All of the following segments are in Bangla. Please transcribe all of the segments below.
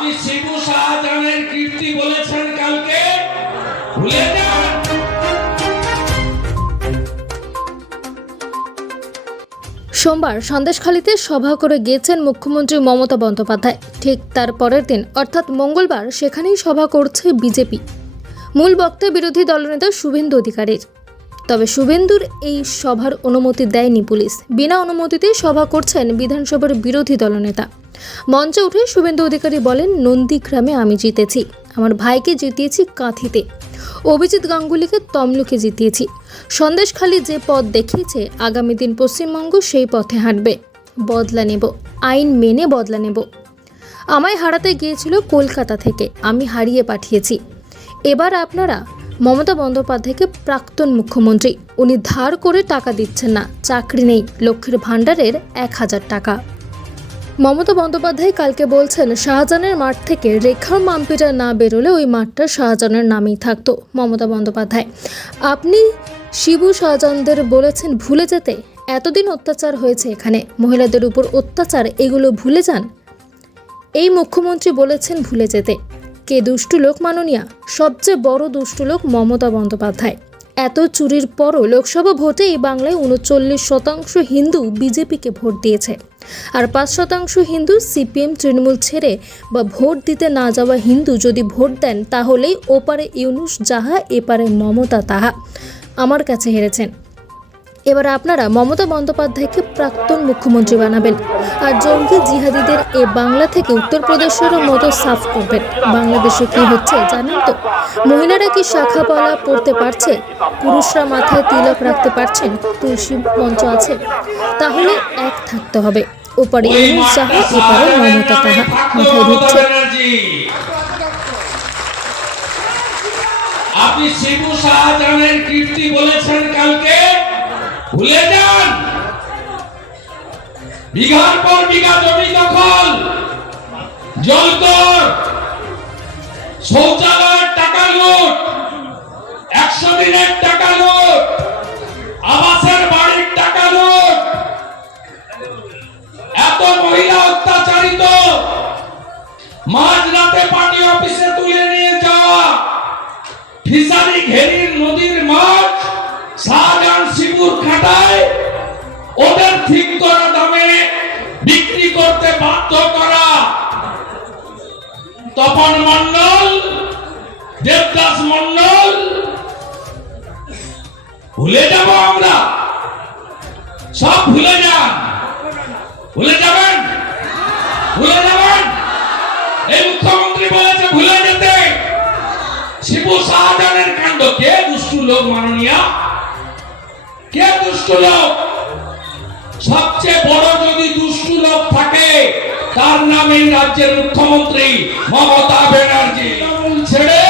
আপনি শিবু শাহজাহানের কীর্তি বলেছেন কালকে? ভুলে যান। সোমবার সন্দেশখালীতে সভা করে গিয়েছেন মুখ্যমন্ত্রী মমতা বন্দ্যোপাধ্যায়। ঠিক তার পরের দিন, অর্থাৎ মঙ্গলবার, সেখানেই সভা করছে বিজেপি। মূল বক্তা বিরোধী দলনেতা শুভেন্দু অধিকারীর। তবে শুভেন্দুর এই সভার অনুমতি দেয়নি পুলিশ। বিনা অনুমতিতেই সভা করছেন বিধানসভার বিরোধী দলনেতা। মঞ্চে উঠে শুভেন্দু অধিকারী বলেন, নন্দীগ্রামে আমি জিতেছি। আমার ভাইকে জিতিয়েছি কাঁথিতে। অভিজিৎ গাঙ্গুলিকে তমলুকে জিতিয়েছি। সন্দেশখালী যে পথ দেখিয়েছে, আগামী দিন পশ্চিমবঙ্গ সেই পথে হাঁটবে। বদলা নেব। আইন মেনে বদলা নেব। আমায় হারাতে গিয়েছিল কলকাতা থেকে। আমি হারিয়ে পাঠিয়েছি। এবার আপনারা মমতা বন্দ্যোপাধ্যায়কে প্রাক্তন মুখ্যমন্ত্রী। উনি ধার করে টাকা দিচ্ছেন না। চাকরি নেই। লক্ষ্মীর ভাণ্ডারের এক হাজার টাকা। মমতা বন্দ্যোপাধ্যায় কালকে বলছেন, শাহজাহানের মাঠ থেকে রেখার মাম্পিটা না বেরোলে ওই মাঠটা শাহজাহানের নামেই থাকতো মমতা বন্দ্যোপাধ্যায়। আপনি শিবু শাহজাহানদের বলেছেন ভুলে যেতে? এতদিন অত্যাচার হয়েছে এখানে। মহিলাদের উপর অত্যাচার, এগুলো ভুলে যান। এই মুখ্যমন্ত্রী বলেছেন ভুলে যেতে। কে দুষ্টু লোক মাননীয়া? সবচেয়ে বড় দুষ্টু লোক মমতা বন্দ্যোপাধ্যায়। এত চুরির পরও লোকসভা ভোটে এই বাংলায় উনচল্লিশ শতাংশ হিন্দু বিজেপিকে ভোট দিয়েছে। আর পাঁচ শতাংশ হিন্দু সিপিএম তৃণমূল ছেড়ে বা ভোট দিতে না যাওয়া হিন্দু যদি ভোট দেন, তাহলেই ওপারে ইউনুস যাহা, এপারে মমতা তাহা। আমার কাছে হেরেছেন। এবার আপনারা মমতা বন্দ্যোপাধ্যায়কে প্রাক্তন মুখ্যমন্ত্রী বানাবেন আর জঙ্গি জিহাদিদের এ বাংলা থেকে উত্তরপ্রদেশেরও মতো সাফ করবেন। বাংলাদেশে কি হচ্ছে জানেন তো? মহিলারা কি শাখা পালা পড়তে পারছে? পুরুষরা মাথায় তিলক রাখতে পারছেন? তুলসী মঞ্চ আছে। তাহলে এক থাকতে হবে। ওপারে ইউনুস যাহা এপারে মমতা তাহা। মাথায় ঢুকছে। আপনি শিবু শাহজাহানের কীর্তি বলেছেন কালকে। ভুলে যান। বিঘার পর বিঘা জমি দখল। জলকর, শৌচালয়ের টাকা লুট, একশো দিনের টাকা লুট, আবাসের বাড়ির টাকা লুট। এত মহিলা অত্যাচারিত মাঝ রাতে পার্টি অফিসে তুলে নিয়ে যাওয়া, ফিসারি ঘেরির নদীর খাটায় ওদের ঠিক করা দামে বিক্রি করতে বাধ্য করা। তপন মন্ডল দেবদাস মন্ডল ভুলে যাব আমরা। সব ভুলে যান। ভুলে যাবেন? ভুলে যাবেন? এই মুখ্যমন্ত্রী বলেছে ভুলে যেতে। শিবু শাহজাহানের কাণ্ড। কে দুষ্টু লোক মাননীয়া? কে দুষ্টু লোক? সবচেয়ে বড় যদি দুষ্টু লোক থাকে, তার নাম রাজ্যের মুখ্যমন্ত্রী মমতা ব্যানার্জি। ছেড়ে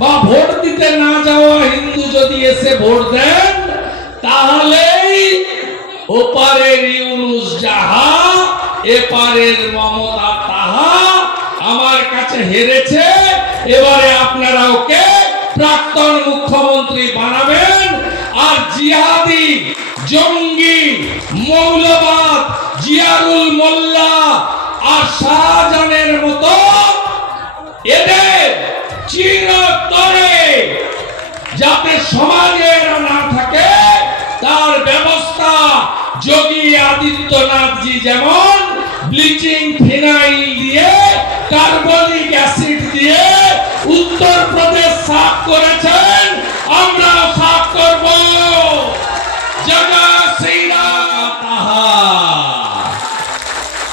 বা ভোট দিতে না যাওয়া হিন্দু যদি এসে ভোট দেন, তাহলেই ওপারের ইউনুস যাহা, এপারের মমতা তাহা আমার কাছে হেরেছে। এবারে আপনারা ওকে প্রাক্তন মুখ্যমন্ত্রী বানাবেন। আর জিহাদি, জঙ্গি, মৌলবাদ, জিয়ারুল মোল্লা আর শাহজাহানের মতো এদের চিরতরে যাতে সমাজে না থাকে, তার ব্যবস্থা যোগী আদিত্যনাথজি যেমন ব্লিচিং ফিনাইল দিয়ে, কার্বনিক অ্যাসিড দিয়ে উত্তরপ্রদেশ সাফ করেছেন, আমরা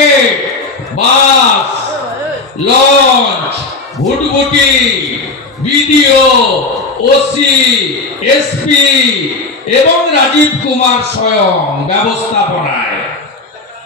প্যাকেট বাস লঞ্চ ভুটভুটি বিডিও ওসি এসপি এবং রাজীব কুমার স্বয়ং ব্যবস্থাপনায়।